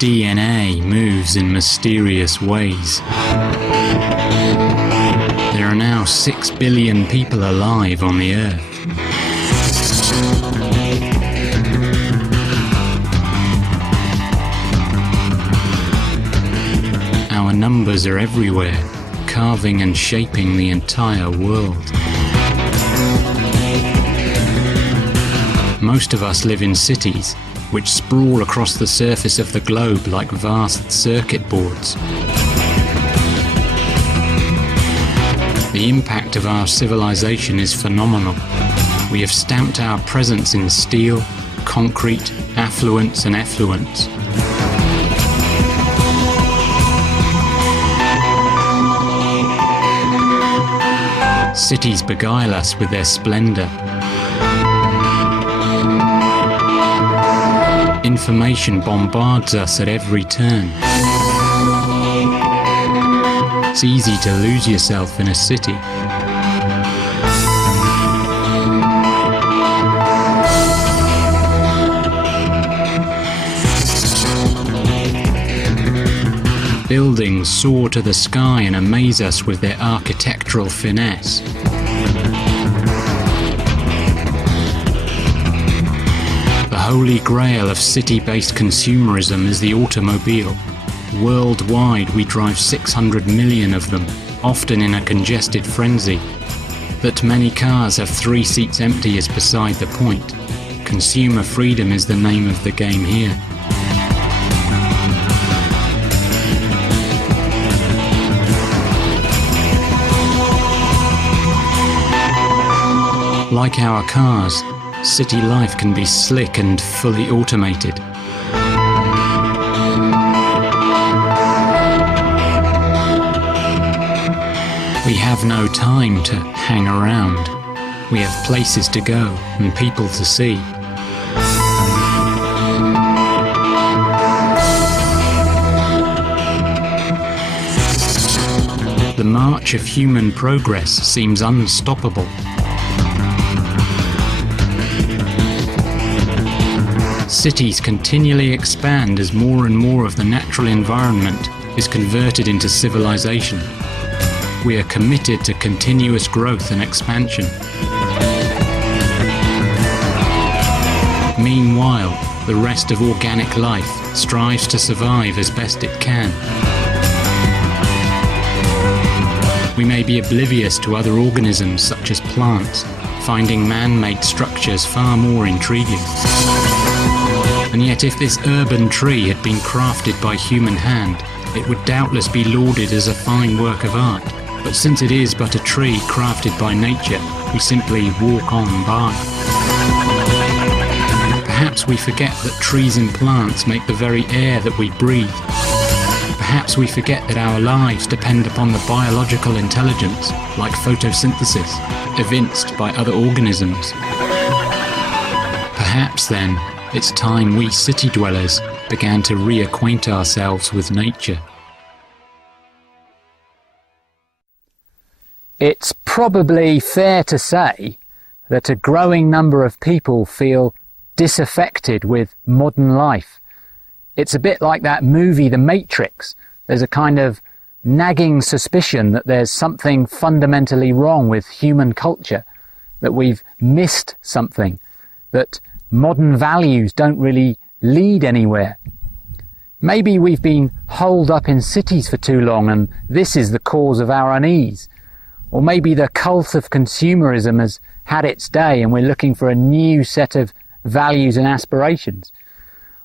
DNA moves in mysterious ways. There are now 6 billion people alive on the Earth. Our numbers are everywhere, carving and shaping the entire world. Most of us live in cities, which sprawl across the surface of the globe like vast circuit boards. The impact of our civilization is phenomenal. We have stamped our presence in steel, concrete, affluence and effluence. Cities beguile us with their splendor. Information bombards us at every turn. It's easy to lose yourself in a city. Buildings soar to the sky and amaze us with their architectural finesse. The holy grail of city-based consumerism is the automobile. Worldwide, we drive 600 million of them, often in a congested frenzy. That many cars have 3 seats empty is beside the point. Consumer freedom is the name of the game here. Like our cars, city life can be slick and fully automated. We have no time to hang around. We have places to go and people to see. The march of human progress seems unstoppable. Cities continually expand as more and more of the natural environment is converted into civilization. We are committed to continuous growth and expansion. Meanwhile, the rest of organic life strives to survive as best it can. We may be oblivious to other organisms such as plants, finding man-made structures far more intriguing. And yet if this urban tree had been crafted by human hand, it would doubtless be lauded as a fine work of art. But since it is but a tree crafted by nature, we simply walk on by. Perhaps we forget that trees and plants make the very air that we breathe. Perhaps we forget that our lives depend upon the biological intelligence, like photosynthesis, evinced by other organisms. Perhaps then, it's time we city dwellers began to reacquaint ourselves with nature. It's probably fair to say that a growing number of people feel disaffected with modern life. It's a bit like that movie The Matrix. There's a kind of nagging suspicion that there's something fundamentally wrong with human culture, that we've missed something, that modern values don't really lead anywhere. Maybe we've been holed up in cities for too long and this is the cause of our unease. Or maybe the cult of consumerism has had its day and we're looking for a new set of values and aspirations.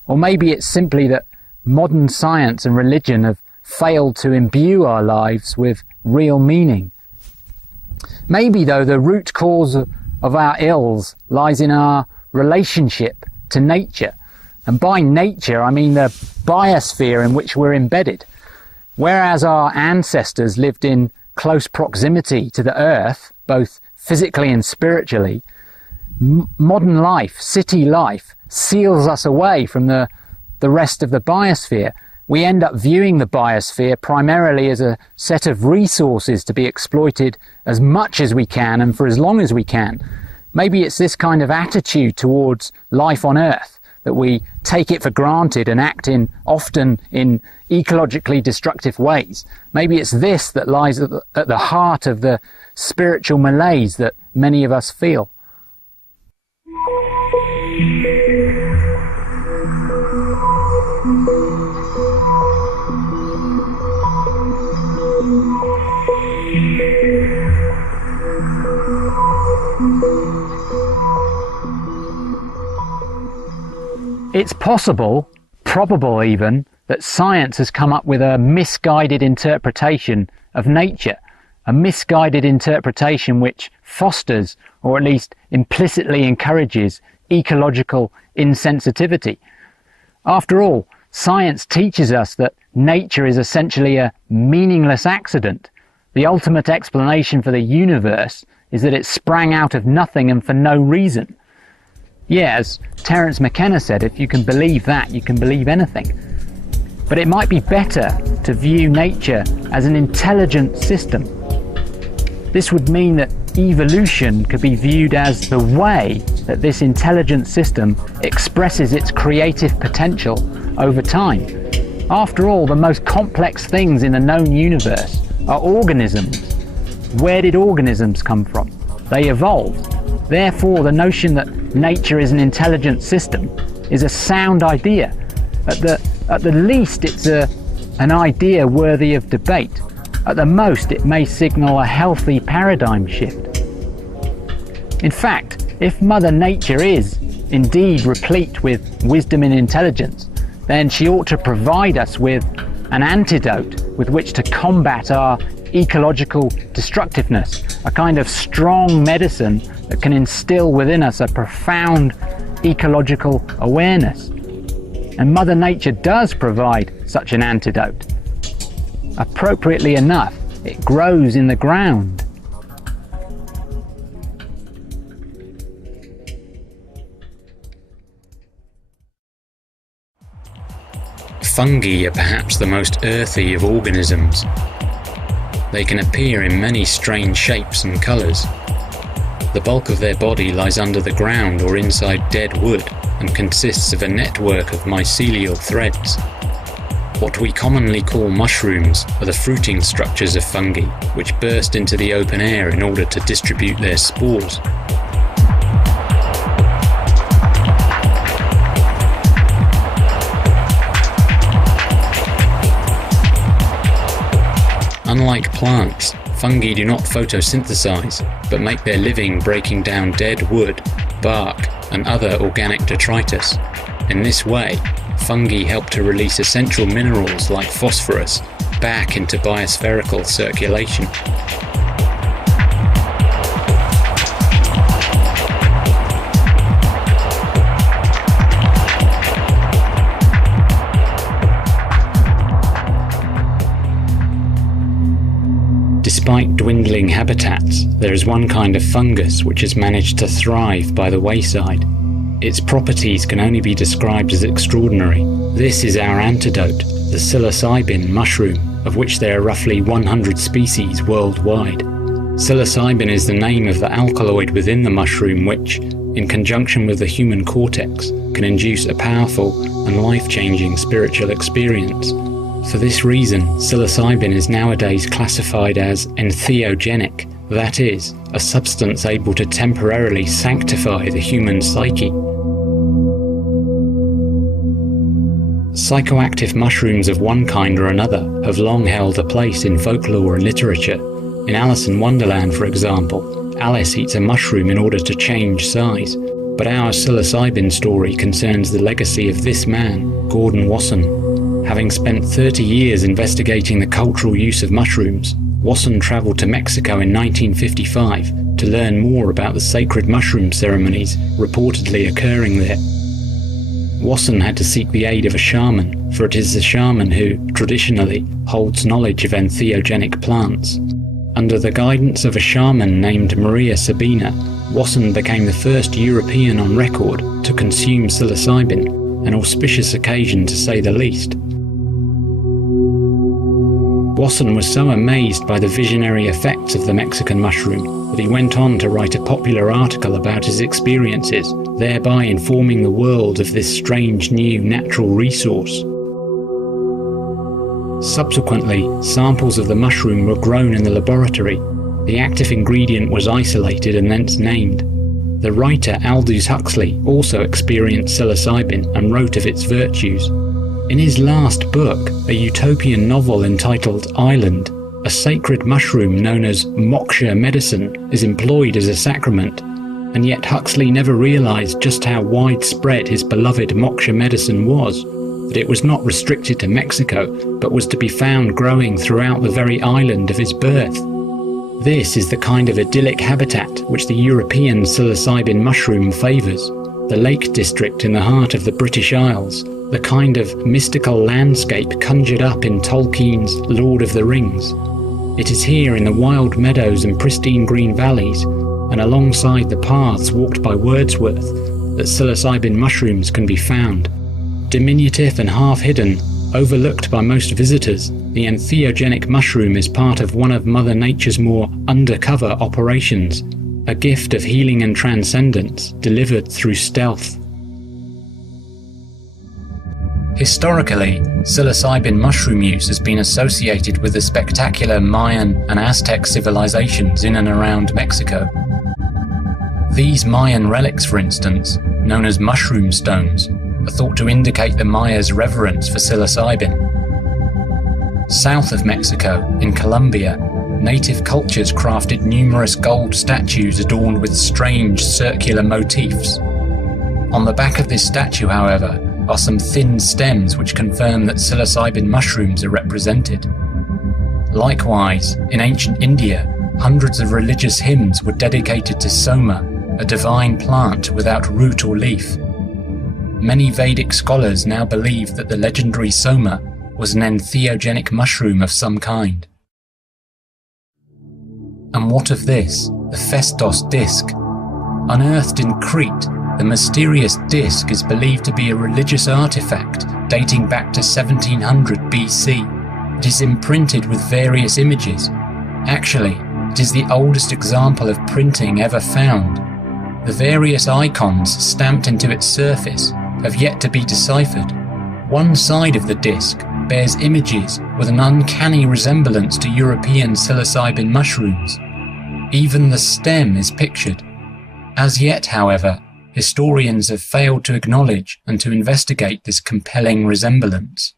Or maybe it's simply that modern science and religion have failed to imbue our lives with real meaning. Maybe, though, the root cause of our ills lies in our relationship to nature. And by nature, I mean the biosphere in which we're embedded. Whereas our ancestors lived in close proximity to the earth, both physically and spiritually, modern life, city life, seals us away from the rest of the biosphere. We end up viewing the biosphere primarily as a set of resources to be exploited as much as we can and for as long as we can. Maybe it's this kind of attitude towards life on Earth that we take it for granted and act often in ecologically destructive ways. Maybe it's this that lies at the heart of the spiritual malaise that many of us feel. It's possible, probable even, that science has come up with a misguided interpretation of nature, a misguided interpretation which fosters, or at least implicitly encourages, ecological insensitivity. After all, science teaches us that nature is essentially a meaningless accident. The ultimate explanation for the universe is that it sprang out of nothing and for no reason. Yeah, as Terence McKenna said, if you can believe that, you can believe anything. But it might be better to view nature as an intelligent system. This would mean that evolution could be viewed as the way that this intelligent system expresses its creative potential over time. After all, the most complex things in the known universe are organisms. Where did organisms come from? They evolved. Therefore, the notion that nature is an intelligent system is a sound idea. At the least, it's an idea worthy of debate. At the most, it may signal a healthy paradigm shift. In fact, if Mother Nature is indeed replete with wisdom and intelligence, then she ought to provide us with an antidote with which to combat our ecological destructiveness, a kind of strong medicine that can instill within us a profound ecological awareness. And Mother Nature does provide such an antidote. Appropriately enough, it grows in the ground. Fungi are perhaps the most earthy of organisms. They can appear in many strange shapes and colours. The bulk of their body lies under the ground or inside dead wood and consists of a network of mycelial threads. What we commonly call mushrooms are the fruiting structures of fungi, which burst into the open air in order to distribute their spores. Unlike plants, fungi do not photosynthesize, but make their living breaking down dead wood, bark, and other organic detritus. In this way, fungi help to release essential minerals like phosphorus back into biospherical circulation. Despite dwindling habitats, there is one kind of fungus which has managed to thrive by the wayside. Its properties can only be described as extraordinary. This is our antidote, the Psilocybin mushroom, of which there are roughly 100 species worldwide. Psilocybin is the name of the alkaloid within the mushroom which, in conjunction with the human cortex, can induce a powerful and life-changing spiritual experience. For this reason, psilocybin is nowadays classified as entheogenic, that is, a substance able to temporarily sanctify the human psyche. Psychoactive mushrooms of one kind or another have long held a place in folklore and literature. In Alice in Wonderland, for example, Alice eats a mushroom in order to change size. But our psilocybin story concerns the legacy of this man, Gordon Wasson. Having spent 30 years investigating the cultural use of mushrooms, Wasson travelled to Mexico in 1955 to learn more about the sacred mushroom ceremonies reportedly occurring there. Wasson had to seek the aid of a shaman, for it is the shaman who, traditionally, holds knowledge of entheogenic plants. Under the guidance of a shaman named Maria Sabina, Wasson became the first European on record to consume psilocybin, an auspicious occasion to say the least. Wasson was so amazed by the visionary effects of the Mexican mushroom that he went on to write a popular article about his experiences, thereby informing the world of this strange new natural resource. Subsequently, samples of the mushroom were grown in the laboratory. The active ingredient was isolated and thence named. The writer Aldous Huxley also experienced psilocybin and wrote of its virtues. In his last book, a utopian novel entitled Island, a sacred mushroom known as moksha medicine is employed as a sacrament, and yet Huxley never realized just how widespread his beloved moksha medicine was, that it was not restricted to Mexico, but was to be found growing throughout the very island of his birth. This is the kind of idyllic habitat which the European psilocybin mushroom favours, the Lake District in the heart of the British Isles, the kind of mystical landscape conjured up in Tolkien's Lord of the Rings. It is here in the wild meadows and pristine green valleys, and alongside the paths walked by Wordsworth, that psilocybin mushrooms can be found. Diminutive and half-hidden, overlooked by most visitors, the entheogenic mushroom is part of one of Mother Nature's more undercover operations, a gift of healing and transcendence delivered through stealth. Historically, psilocybin mushroom use has been associated with the spectacular Mayan and Aztec civilizations in and around Mexico. These Mayan relics, for instance, known as mushroom stones, are thought to indicate the Mayas' reverence for psilocybin. South of Mexico, in Colombia, native cultures crafted numerous gold statues adorned with strange circular motifs. On the back of this statue, however, are some thin stems which confirm that psilocybin mushrooms are represented. Likewise, in ancient India, hundreds of religious hymns were dedicated to soma, a divine plant without root or leaf. Many Vedic scholars now believe that the legendary soma was an entheogenic mushroom of some kind. And what of this, the Festos disc? Unearthed in Crete, the mysterious disc is believed to be a religious artifact dating back to 1700 BC. It is imprinted with various images. Actually, it is the oldest example of printing ever found. The various icons stamped into its surface have yet to be deciphered. One side of the disc bears images with an uncanny resemblance to European psilocybin mushrooms. Even the stem is pictured. As yet, however, historians have failed to acknowledge and to investigate this compelling resemblance.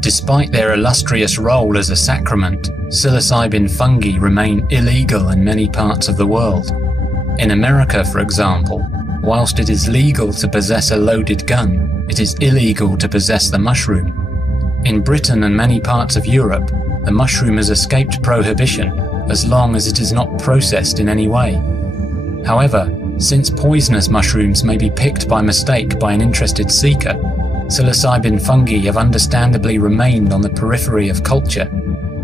Despite their illustrious role as a sacrament, psilocybin fungi remain illegal in many parts of the world. In America, for example, whilst it is legal to possess a loaded gun, it is illegal to possess the mushroom. In Britain and many parts of Europe, the mushroom has escaped prohibition as long as it is not processed in any way. However, since poisonous mushrooms may be picked by mistake by an interested seeker, psilocybin fungi have understandably remained on the periphery of culture.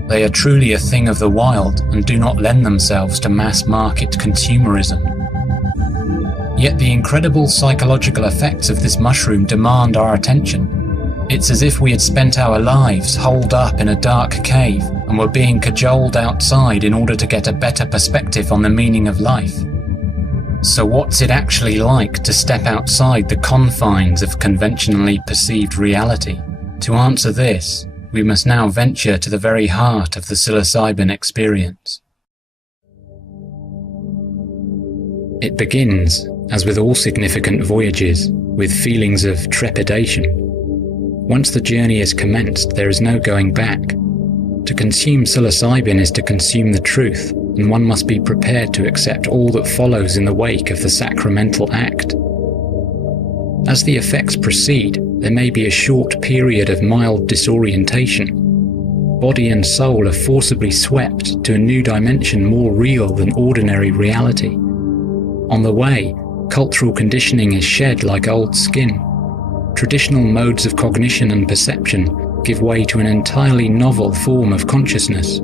They are truly a thing of the wild and do not lend themselves to mass-market consumerism. Yet the incredible psychological effects of this mushroom demand our attention. It's as if we had spent our lives holed up in a dark cave and were being cajoled outside in order to get a better perspective on the meaning of life. So what's it actually like to step outside the confines of conventionally perceived reality? To answer this, we must now venture to the very heart of the psilocybin experience. It begins, as with all significant voyages, with feelings of trepidation. Once the journey is commenced, there is no going back. To consume psilocybin is to consume the truth, and one must be prepared to accept all that follows in the wake of the sacramental act. As the effects proceed, there may be a short period of mild disorientation. Body and soul are forcibly swept to a new dimension more real than ordinary reality. On the way, cultural conditioning is shed like old skin. Traditional modes of cognition and perception give way to an entirely novel form of consciousness.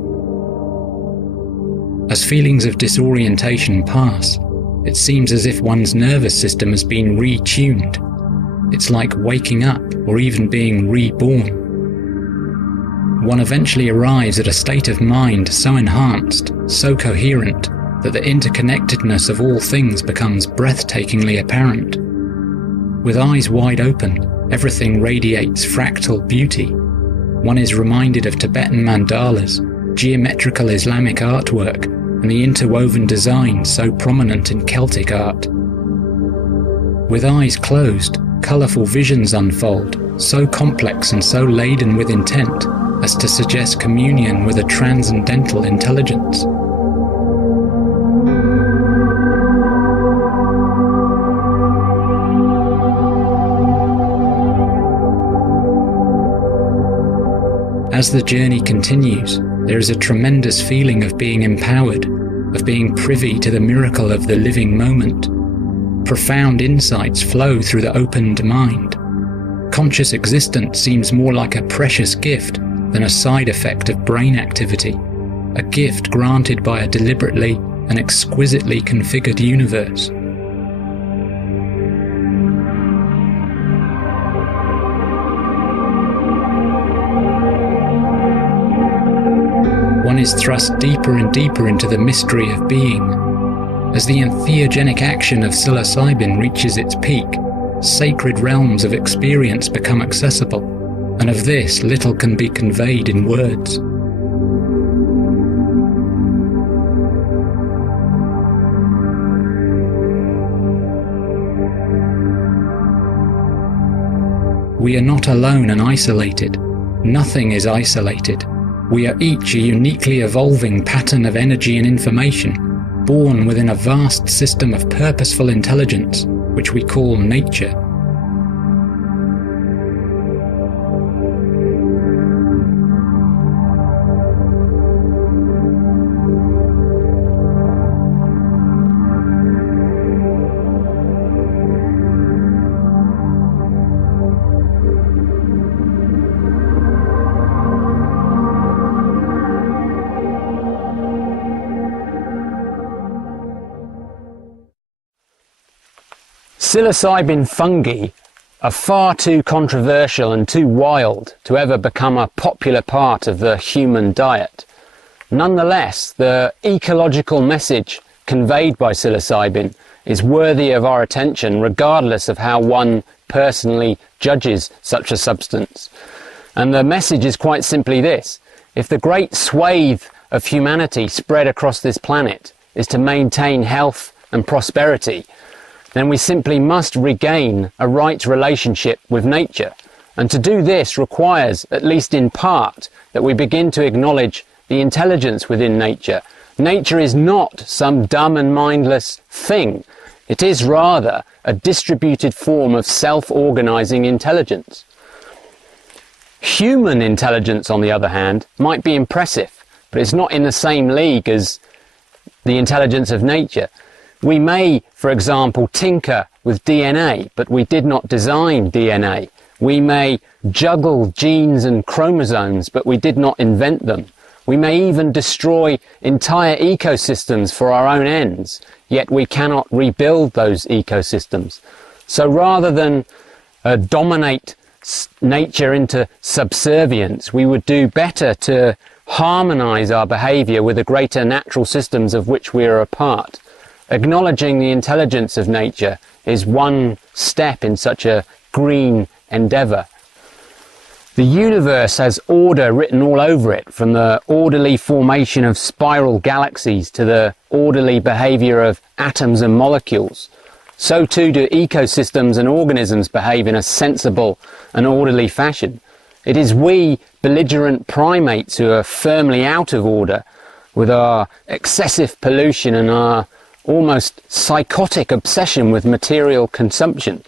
As feelings of disorientation pass, it seems as if one's nervous system has been retuned. It's like waking up or even being reborn. One eventually arrives at a state of mind so enhanced, so coherent, that the interconnectedness of all things becomes breathtakingly apparent. With eyes wide open, everything radiates fractal beauty. One is reminded of Tibetan mandalas, geometrical Islamic artwork, and the interwoven design so prominent in Celtic art. With eyes closed, colourful visions unfold, so complex and so laden with intent as to suggest communion with a transcendental intelligence. As the journey continues, there is a tremendous feeling of being empowered, of being privy to the miracle of the living moment. Profound insights flow through the opened mind. Conscious existence seems more like a precious gift than a side effect of brain activity, a gift granted by a deliberately and exquisitely configured universe. One is thrust deeper and deeper into the mystery of being. As the entheogenic action of psilocybin reaches its peak, sacred realms of experience become accessible, and of this little can be conveyed in words. We are not alone and isolated. Nothing is isolated. We are each a uniquely evolving pattern of energy and information, born within a vast system of purposeful intelligence, which we call nature. Psilocybin fungi are far too controversial and too wild to ever become a popular part of the human diet. Nonetheless, the ecological message conveyed by psilocybin is worthy of our attention regardless of how one personally judges such a substance. And the message is quite simply this: if the great swathe of humanity spread across this planet is to maintain health and prosperity, then we simply must regain a right relationship with nature. And to do this requires, at least in part, that we begin to acknowledge the intelligence within nature. Nature is not some dumb and mindless thing. It is rather a distributed form of self-organizing intelligence. Human intelligence, on the other hand, might be impressive, but it's not in the same league as the intelligence of nature. We may, for example, tinker with DNA, but we did not design DNA. We may juggle genes and chromosomes, but we did not invent them. We may even destroy entire ecosystems for our own ends, yet we cannot rebuild those ecosystems. So rather than dominate nature into subservience, we would do better to harmonize our behavior with the greater natural systems of which we are a part. Acknowledging the intelligence of nature is one step in such a green endeavor. The universe has order written all over it, from the orderly formation of spiral galaxies to the orderly behavior of atoms and molecules. So too do ecosystems and organisms behave in a sensible and orderly fashion. It is we belligerent primates who are firmly out of order with our excessive pollution and our almost psychotic obsession with material consumption.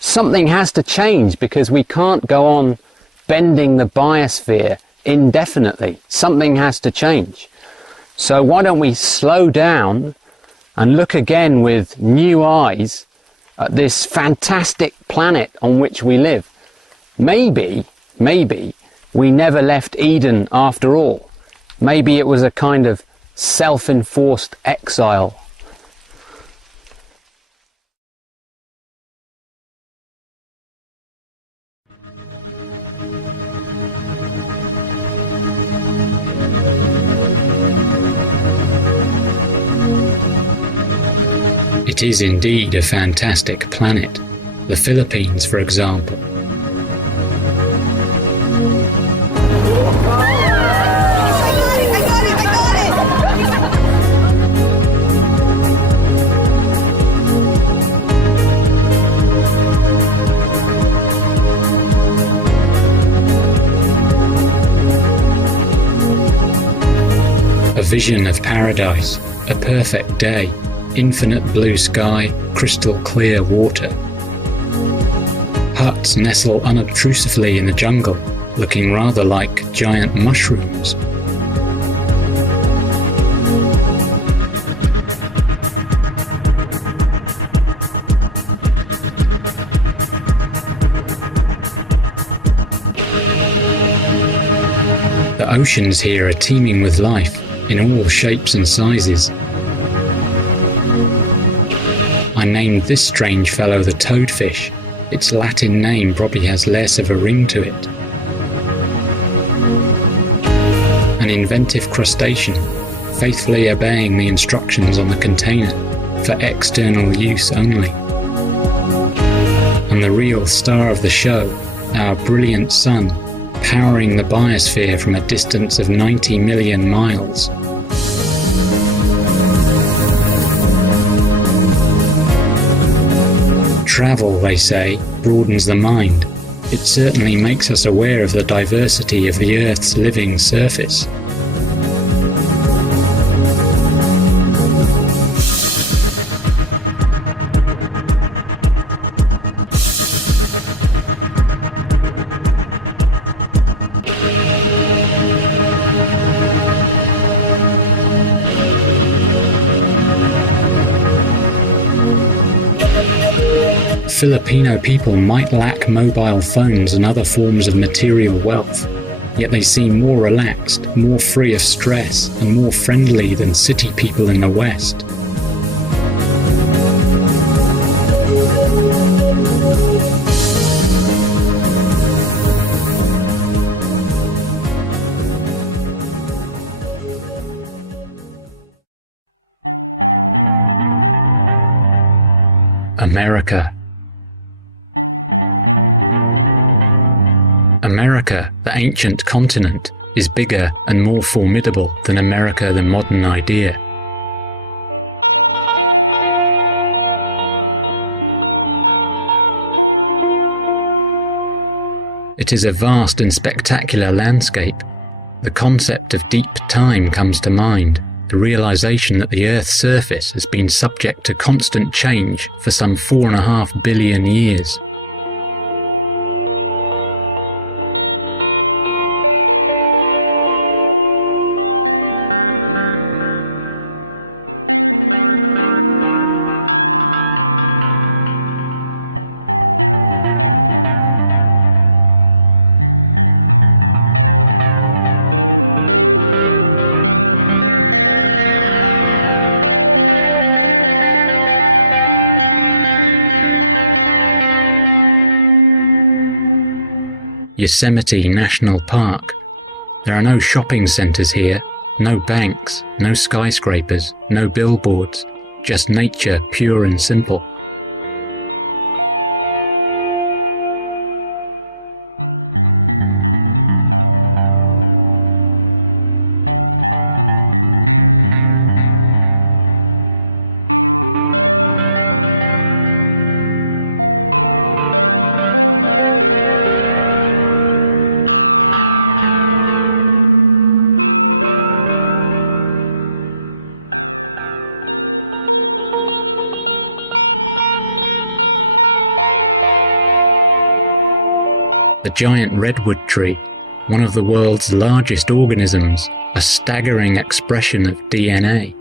Something has to change, because we can't go on bending the biosphere indefinitely. Something has to change. So why don't we slow down and look again with new eyes at this fantastic planet on which we live. Maybe we never left Eden after all. Maybe it was a kind of self-enforced exile. It is indeed a fantastic planet. The Philippines, for example. A vision of paradise, a perfect day, infinite blue sky, crystal clear water. Huts nestle unobtrusively in the jungle, looking rather like giant mushrooms. The oceans here are teeming with life, in all shapes and sizes. I named this strange fellow the toadfish. Its Latin name probably has less of a ring to it. An inventive crustacean, faithfully obeying the instructions on the container, for external use only. And the real star of the show, our brilliant sun, powering the biosphere from a distance of 90 million miles. Travel, they say, broadens the mind. It certainly makes us aware of the diversity of the Earth's living surface. Filipino people might lack mobile phones and other forms of material wealth, yet they seem more relaxed, more free of stress, and more friendly than city people in the West. America. America, the ancient continent, is bigger and more formidable than America, the modern idea. It is a vast and spectacular landscape. The concept of deep time comes to mind, the realization that the Earth's surface has been subject to constant change for some 4.5 billion years. Yosemite National Park. There are no shopping centres here, no banks, no skyscrapers, no billboards, just nature pure and simple. The giant redwood tree, one of the world's largest organisms, a staggering expression of DNA.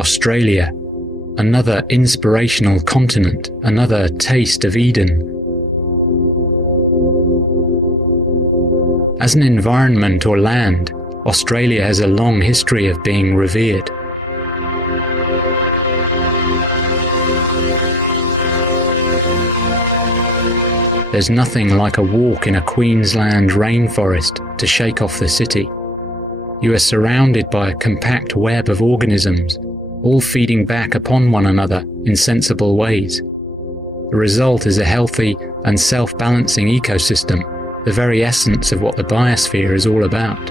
Australia, another inspirational continent, another taste of Eden. As an environment or land, Australia has a long history of being revered. There's nothing like a walk in a Queensland rainforest to shake off the city. You are surrounded by a compact web of organisms, all feeding back upon one another in sensible ways. The result is a healthy and self-balancing ecosystem, the very essence of what the biosphere is all about.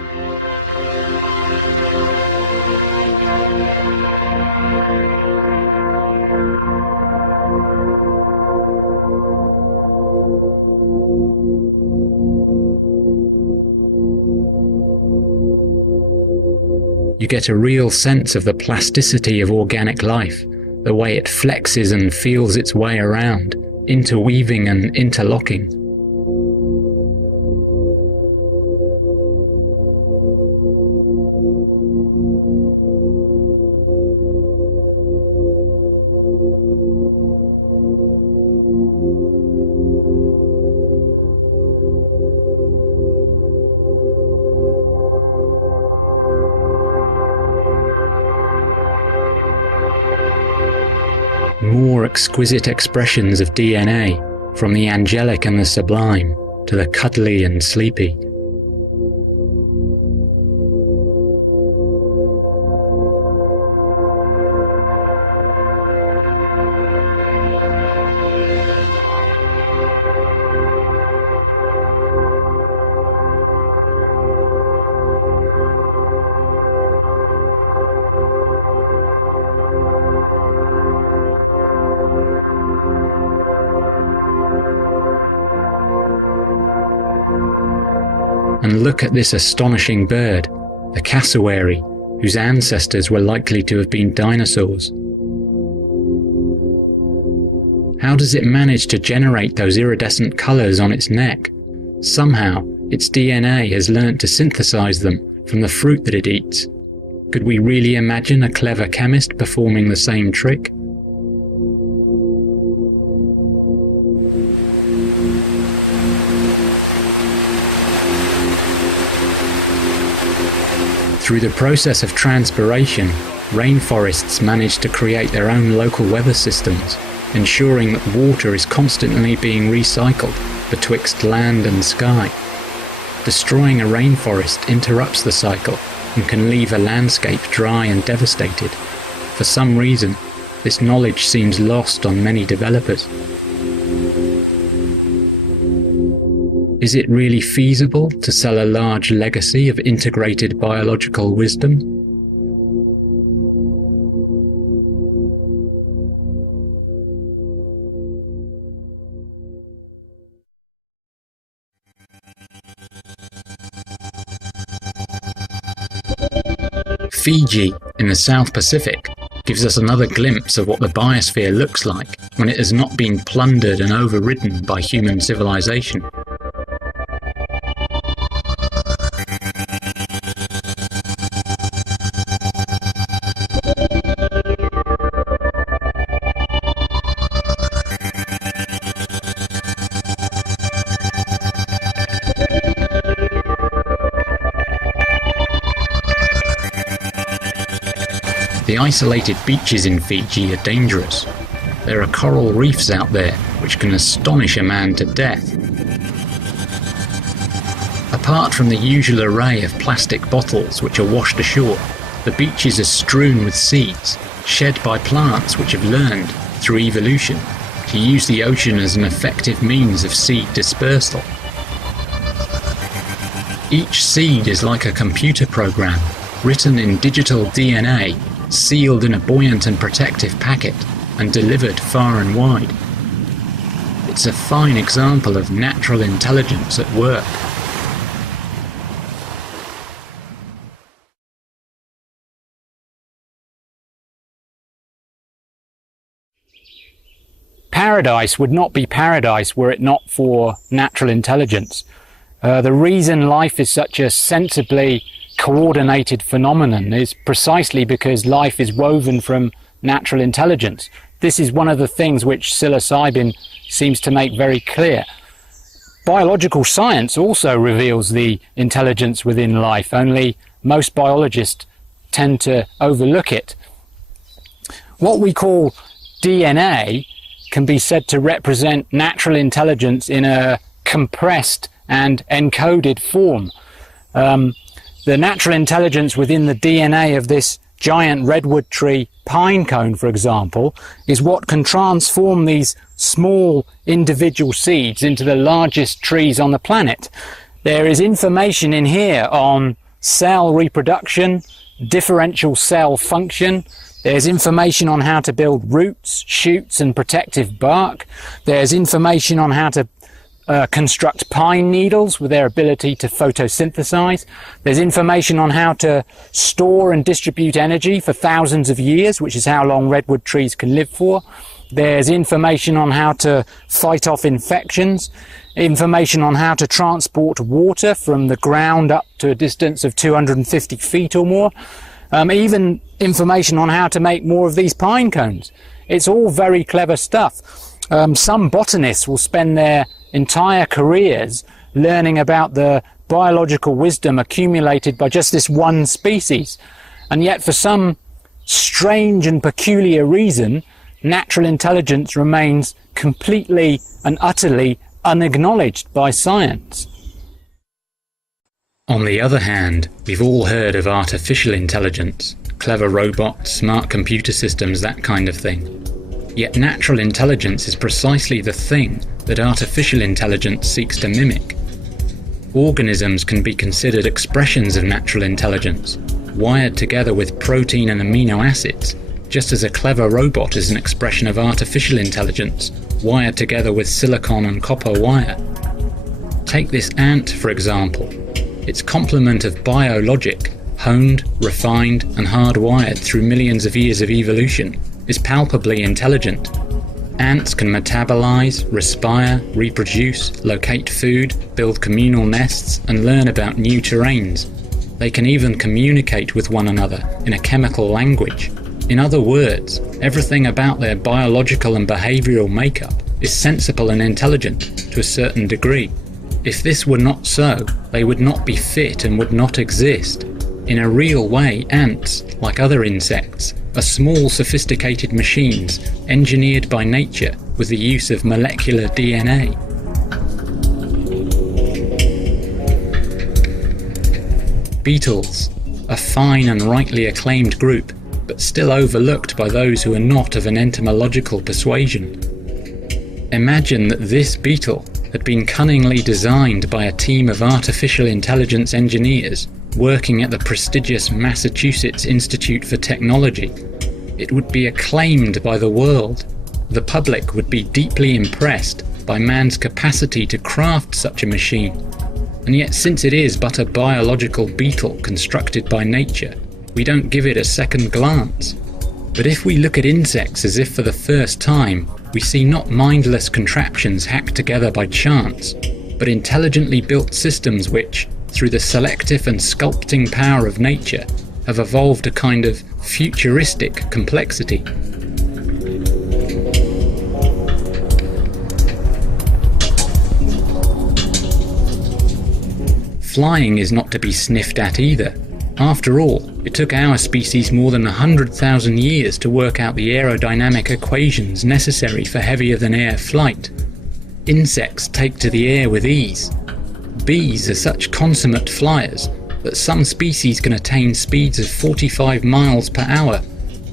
You get a real sense of the plasticity of organic life, the way it flexes and feels its way around, interweaving and interlocking. More exquisite expressions of DNA, from the angelic and the sublime to the cuddly and sleepy. And look at this astonishing bird, the cassowary, whose ancestors were likely to have been dinosaurs. How does it manage to generate those iridescent colours on its neck? Somehow, its DNA has learnt to synthesize them from the fruit that it eats. Could we really imagine a clever chemist performing the same trick? Through the process of transpiration, rainforests manage to create their own local weather systems, ensuring that water is constantly being recycled betwixt land and sky. Destroying a rainforest interrupts the cycle and can leave a landscape dry and devastated. For some reason, this knowledge seems lost on many developers. Is it really feasible to sell a large legacy of integrated biological wisdom? Fiji, in the South Pacific, gives us another glimpse of what the biosphere looks like when it has not been plundered and overridden by human civilization. The isolated beaches in Fiji are dangerous. There are coral reefs out there which can astonish a man to death. Apart from the usual array of plastic bottles which are washed ashore, the beaches are strewn with seeds, shed by plants which have learned, through evolution, to use the ocean as an effective means of seed dispersal. Each seed is like a computer program, written in digital DNA, sealed in a buoyant and protective packet, and delivered far and wide. It's a fine example of natural intelligence at work. Paradise would not be paradise were it not for natural intelligence. The reason life is such a sensibly coordinated phenomenon is precisely because life is woven from natural intelligence. This is one of the things which psilocybin seems to make very clear. Biological science also reveals the intelligence within life, only most biologists tend to overlook it. What we call DNA can be said to represent natural intelligence in a compressed and encoded form. The natural intelligence within the DNA of this giant redwood tree pine cone, for example, is what can transform these small individual seeds into the largest trees on the planet. There is information in here on cell reproduction, differential cell function. There's information on how to build roots, shoots and protective bark. There's information on how to construct pine needles with their ability to photosynthesize. There's information on how to store and distribute energy for thousands of years, which is how long redwood trees can live for. There's information on how to fight off infections, information on how to transport water from the ground up to a distance of 250 feet or more, even information on how to make more of these pine cones. It's all very clever stuff. Some botanists will spend their entire careers learning about the biological wisdom accumulated by just this one species. And yet for some strange and peculiar reason, natural intelligence remains completely and utterly unacknowledged by science. On the other hand, we've all heard of artificial intelligence, clever robots, smart computer systems, that kind of thing. Yet natural intelligence is precisely the thing that artificial intelligence seeks to mimic. Organisms can be considered expressions of natural intelligence, wired together with protein and amino acids, just as a clever robot is an expression of artificial intelligence, wired together with silicon and copper wire. Take this ant, for example. Its complement of biologic, honed, refined and hardwired through millions of years of evolution, is palpably intelligent. Ants can metabolize, respire, reproduce, locate food, build communal nests and learn about new terrains. They can even communicate with one another in a chemical language. In other words, everything about their biological and behavioral makeup is sensible and intelligent to a certain degree. If this were not so, they would not be fit and would not exist. In a real way, ants, like other insects, are small sophisticated machines engineered by nature with the use of molecular DNA. Beetles, a fine and rightly acclaimed group, but still overlooked by those who are not of an entomological persuasion. Imagine that this beetle had been cunningly designed by a team of artificial intelligence engineers working at the prestigious Massachusetts Institute for Technology. It would be acclaimed by the world. The public would be deeply impressed by man's capacity to craft such a machine. And yet, since it is but a biological beetle constructed by nature, we don't give it a second glance. But if we look at insects as if for the first time, we see not mindless contraptions hacked together by chance, but intelligently built systems which, through the selective and sculpting power of nature, have evolved a kind of futuristic complexity. Flying is not to be sniffed at either. After all, it took our species more than 100,000 years to work out the aerodynamic equations necessary for heavier-than-air flight. Insects take to the air with ease. Bees are such consummate flyers that some species can attain speeds of 45 miles per hour.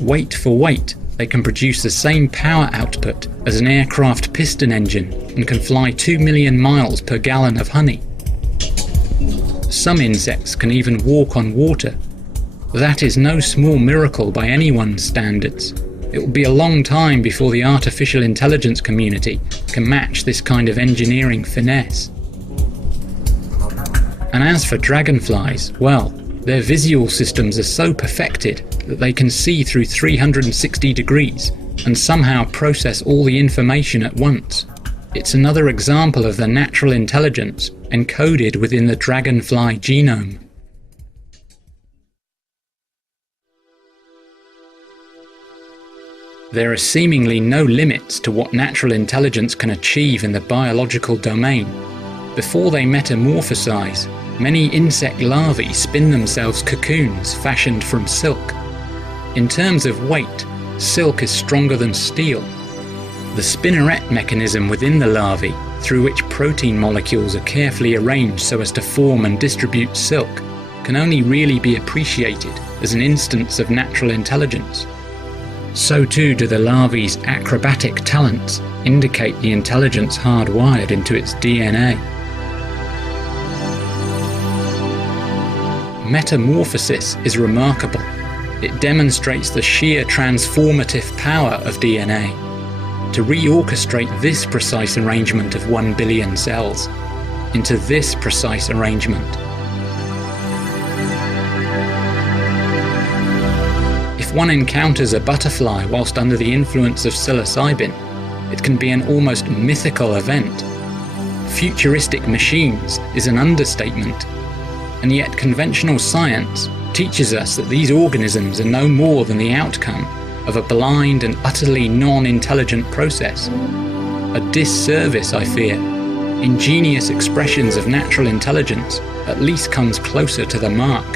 Weight for weight, they can produce the same power output as an aircraft piston engine and can fly 2 million miles per gallon of honey. Some insects can even walk on water. That is no small miracle by anyone's standards. It will be a long time before the artificial intelligence community can match this kind of engineering finesse. And as for dragonflies, well, their visual systems are so perfected that they can see through 360 degrees and somehow process all the information at once. It's another example of the natural intelligence encoded within the dragonfly genome. There are seemingly no limits to what natural intelligence can achieve in the biological domain. Before they metamorphosize, many insect larvae spin themselves cocoons fashioned from silk. In terms of weight, silk is stronger than steel. The spinneret mechanism within the larvae, through which protein molecules are carefully arranged so as to form and distribute silk, can only really be appreciated as an instance of natural intelligence. So too do the larvae's acrobatic talents indicate the intelligence hardwired into its DNA. Metamorphosis is remarkable. It demonstrates the sheer transformative power of DNA to reorchestrate this precise arrangement of 1 billion cells into this precise arrangement. If one encounters a butterfly whilst under the influence of psilocybin, it can be an almost mythical event. Futuristic machines is an understatement, and yet conventional science teaches us that these organisms are no more than the outcome of a blind and utterly non-intelligent process. A disservice, I fear. Ingenious expressions of natural intelligence at least comes closer to the mark.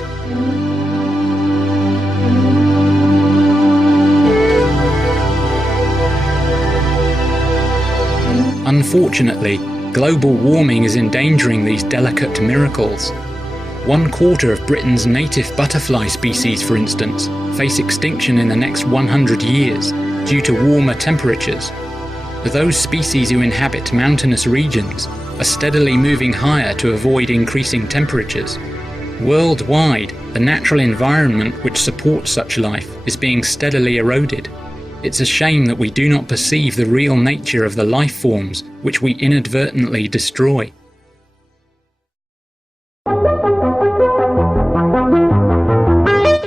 Unfortunately, global warming is endangering these delicate miracles. 1/4 of Britain's native butterfly species, for instance, face extinction in the next 100 years due to warmer temperatures. Those species who inhabit mountainous regions are steadily moving higher to avoid increasing temperatures. Worldwide, the natural environment which supports such life is being steadily eroded. It's a shame that we do not perceive the real nature of the life forms which we inadvertently destroy.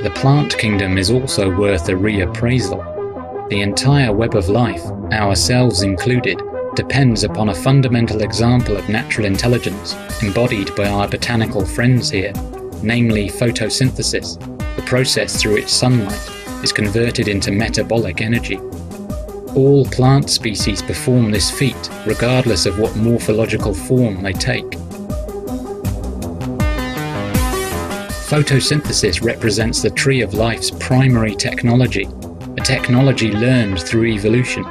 The plant kingdom is also worth a reappraisal. The entire web of life, ourselves included, depends upon a fundamental example of natural intelligence embodied by our botanical friends here, namely photosynthesis, the process through which sunlight is converted into metabolic energy. All plant species perform this feat regardless of what morphological form they take. Photosynthesis represents the tree of life's primary technology, a technology learned through evolution.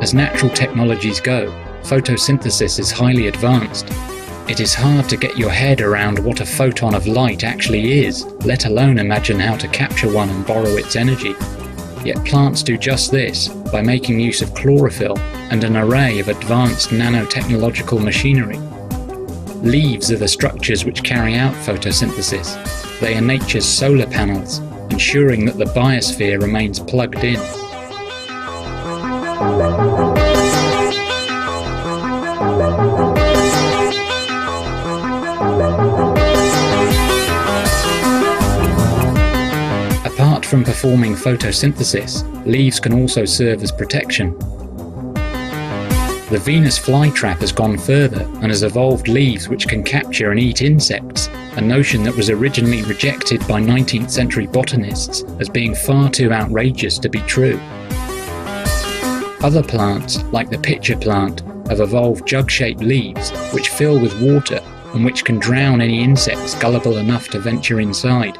As natural technologies go, photosynthesis is highly advanced. It is hard to get your head around what a photon of light actually is, let alone imagine how to capture one and borrow its energy. Yet plants do just this by making use of chlorophyll and an array of advanced nanotechnological machinery. Leaves are the structures which carry out photosynthesis. They are nature's solar panels, ensuring that the biosphere remains plugged in. Apart from performing photosynthesis, leaves can also serve as protection. The Venus flytrap has gone further and has evolved leaves which can capture and eat insects, a notion that was originally rejected by 19th century botanists as being far too outrageous to be true. Other plants, like the pitcher plant, have evolved jug-shaped leaves which fill with water and which can drown any insects gullible enough to venture inside.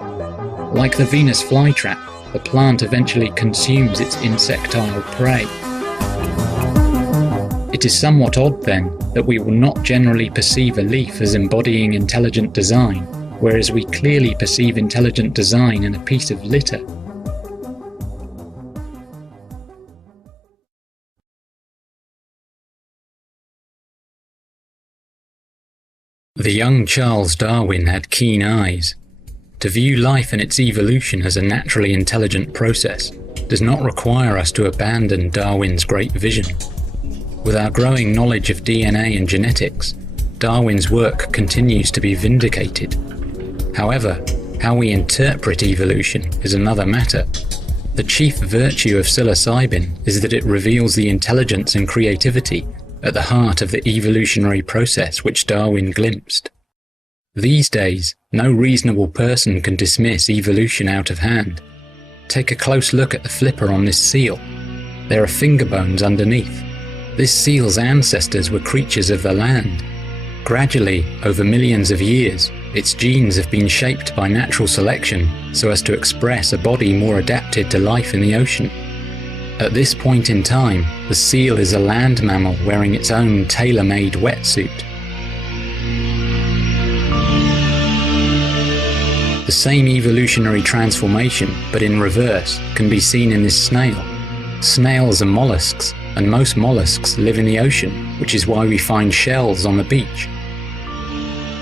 Like the Venus flytrap, the plant eventually consumes its insectile prey. It is somewhat odd, then, that we will not generally perceive a leaf as embodying intelligent design, whereas we clearly perceive intelligent design in a piece of litter. The young Charles Darwin had keen eyes. To view life and its evolution as a naturally intelligent process does not require us to abandon Darwin's great vision. With our growing knowledge of DNA and genetics, Darwin's work continues to be vindicated. However, how we interpret evolution is another matter. The chief virtue of psilocybin is that it reveals the intelligence and creativity at the heart of the evolutionary process which Darwin glimpsed. These days, no reasonable person can dismiss evolution out of hand. Take a close look at the flipper on this seal. There are finger bones underneath. This seal's ancestors were creatures of the land. Gradually, over millions of years, its genes have been shaped by natural selection so as to express a body more adapted to life in the ocean. At this point in time, the seal is a land mammal wearing its own tailor-made wetsuit. The same evolutionary transformation, but in reverse, can be seen in this snail. Snails are mollusks, and most mollusks live in the ocean, which is why we find shells on the beach.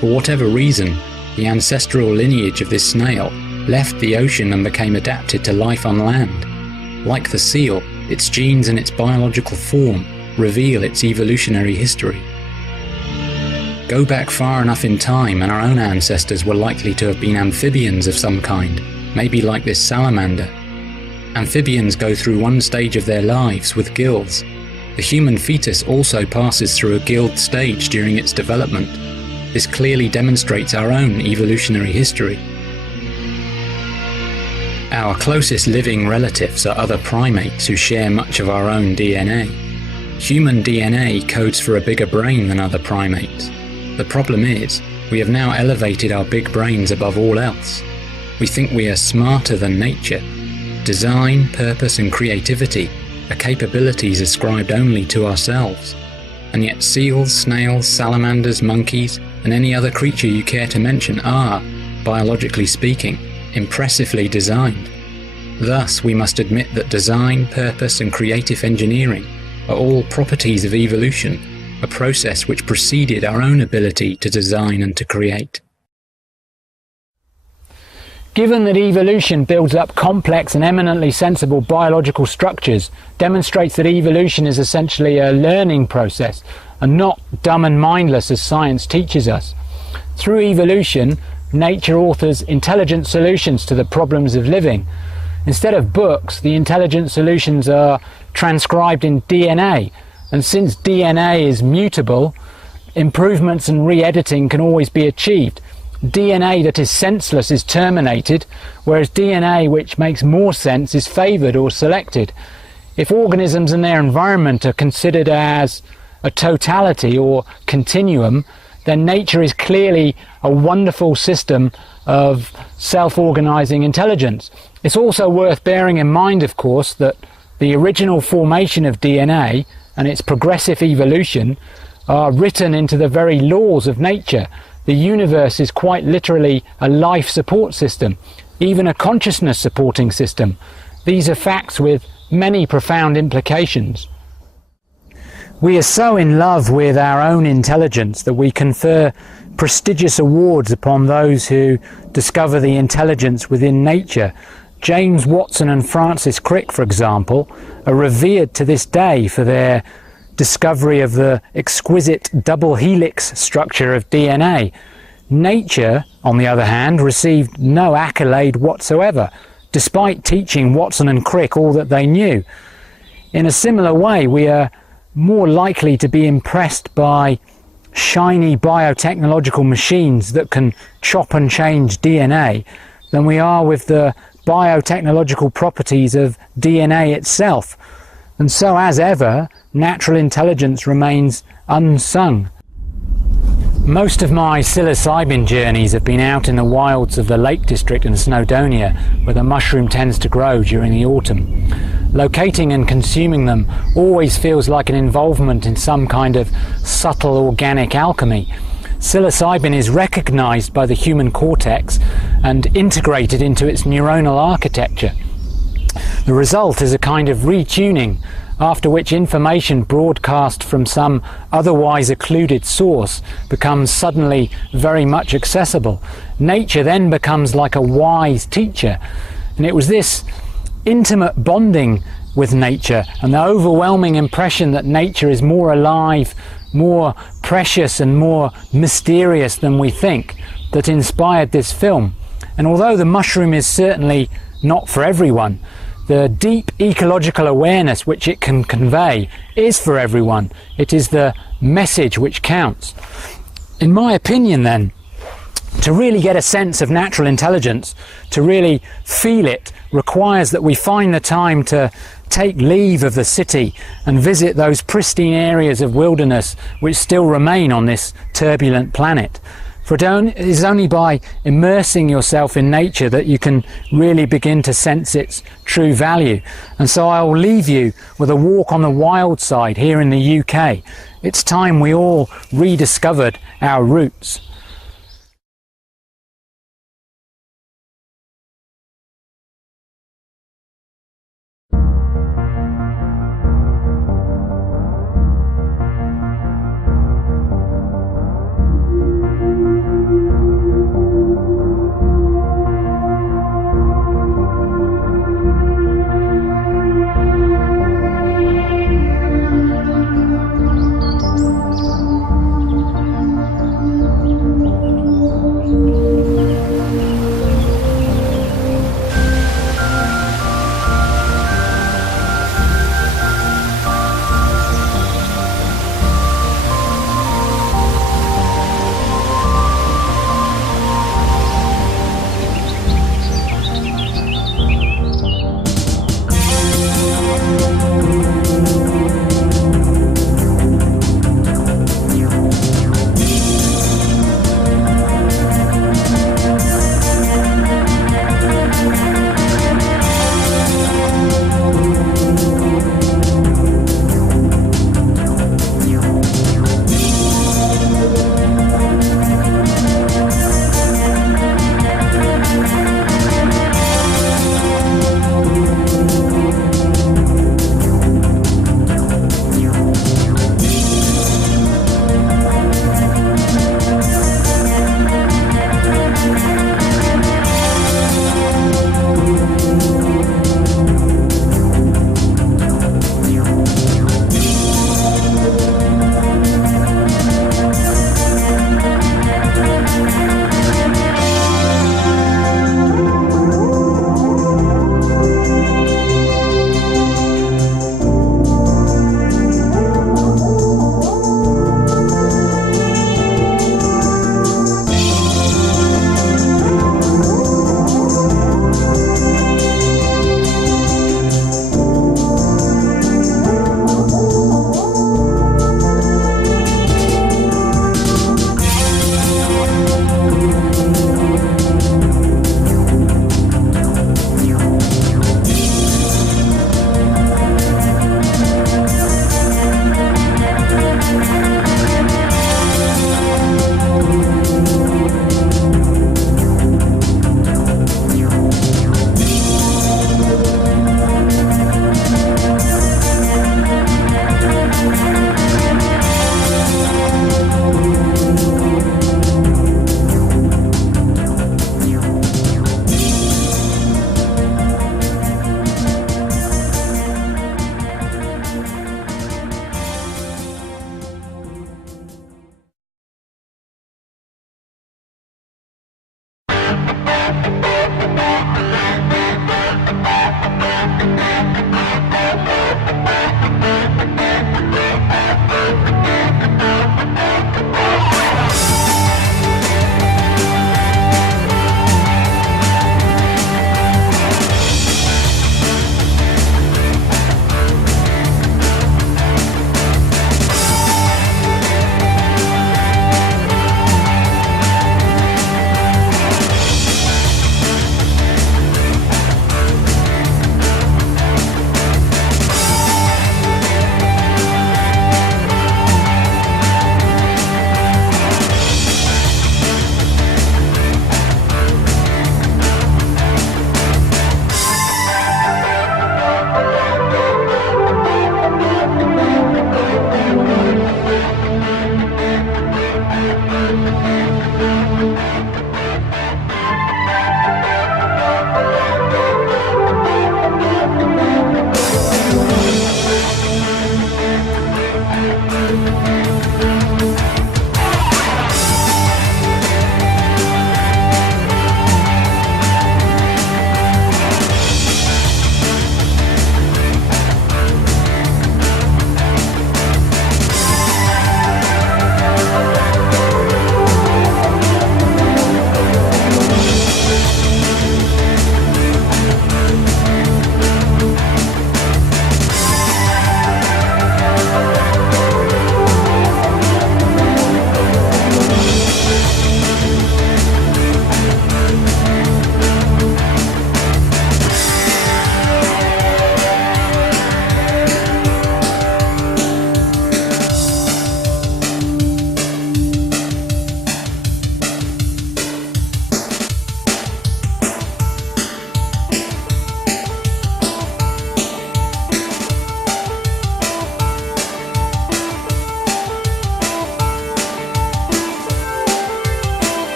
For whatever reason, the ancestral lineage of this snail left the ocean and became adapted to life on land. Like the seal, its genes and its biological form reveal its evolutionary history. Go back far enough in time and our own ancestors were likely to have been amphibians of some kind, maybe like this salamander. Amphibians go through one stage of their lives with gills. The human fetus also passes through a gilled stage during its development. This clearly demonstrates our own evolutionary history. Our closest living relatives are other primates who share much of our own DNA. Human DNA codes for a bigger brain than other primates. The problem is, we have now elevated our big brains above all else. We think we are smarter than nature. Design, purpose and creativity are capabilities ascribed only to ourselves. And yet seals, snails, salamanders, monkeys and any other creature you care to mention are, biologically speaking, impressively designed. Thus, we must admit that design, purpose and creative engineering are all properties of evolution, a process which preceded our own ability to design and to create. Given that evolution builds up complex and eminently sensible biological structures, demonstrates that evolution is essentially a learning process and not dumb and mindless as science teaches us. Through evolution, nature authors intelligent solutions to the problems of living. Instead of books, the intelligent solutions are transcribed in DNA, and since DNA is mutable, improvements and re-editing can always be achieved. DNA that is senseless is terminated, whereas DNA which makes more sense is favoured or selected. If organisms and their environment are considered as a totality or continuum, then nature is clearly a wonderful system of self-organising intelligence. It's also worth bearing in mind, of course, that the original formation of DNA and its progressive evolution are written into the very laws of nature. The universe is quite literally a life support system, even a consciousness supporting system. These are facts with many profound implications. We are so in love with our own intelligence that we confer prestigious awards upon those who discover the intelligence within nature. James Watson and Francis Crick, for example, are revered to this day for their discovery of the exquisite double helix structure of DNA. Nature, on the other hand, received no accolade whatsoever, despite teaching Watson and Crick all that they knew. In a similar way, we are more likely to be impressed by shiny biotechnological machines that can chop and change DNA than we are with the biotechnological properties of DNA itself. And so, as ever, natural intelligence remains unsung. Most of my psilocybin journeys have been out in the wilds of the Lake District in Snowdonia, where the mushroom tends to grow during the autumn. Locating and consuming them always feels like an involvement in some kind of subtle organic alchemy. Psilocybin is recognized by the human cortex and integrated into its neuronal architecture. The result is a kind of retuning, after which information broadcast from some otherwise occluded source becomes suddenly very much accessible. Nature then becomes like a wise teacher, and it was this intimate bonding with nature and the overwhelming impression that nature is more alive, more precious and more mysterious than we think that inspired this film. And although the mushroom is certainly not for everyone, the deep ecological awareness which it can convey is for everyone. It is the message which counts. In my opinion then, To really get a sense of natural intelligence, to really feel it, requires that we find the time to take leave of the city and visit those pristine areas of wilderness which still remain on this turbulent planet. For it is only by immersing yourself in nature that you can really begin to sense its true value. And so I will leave you with a walk on the wild side here in the UK. It's time we all rediscovered our roots.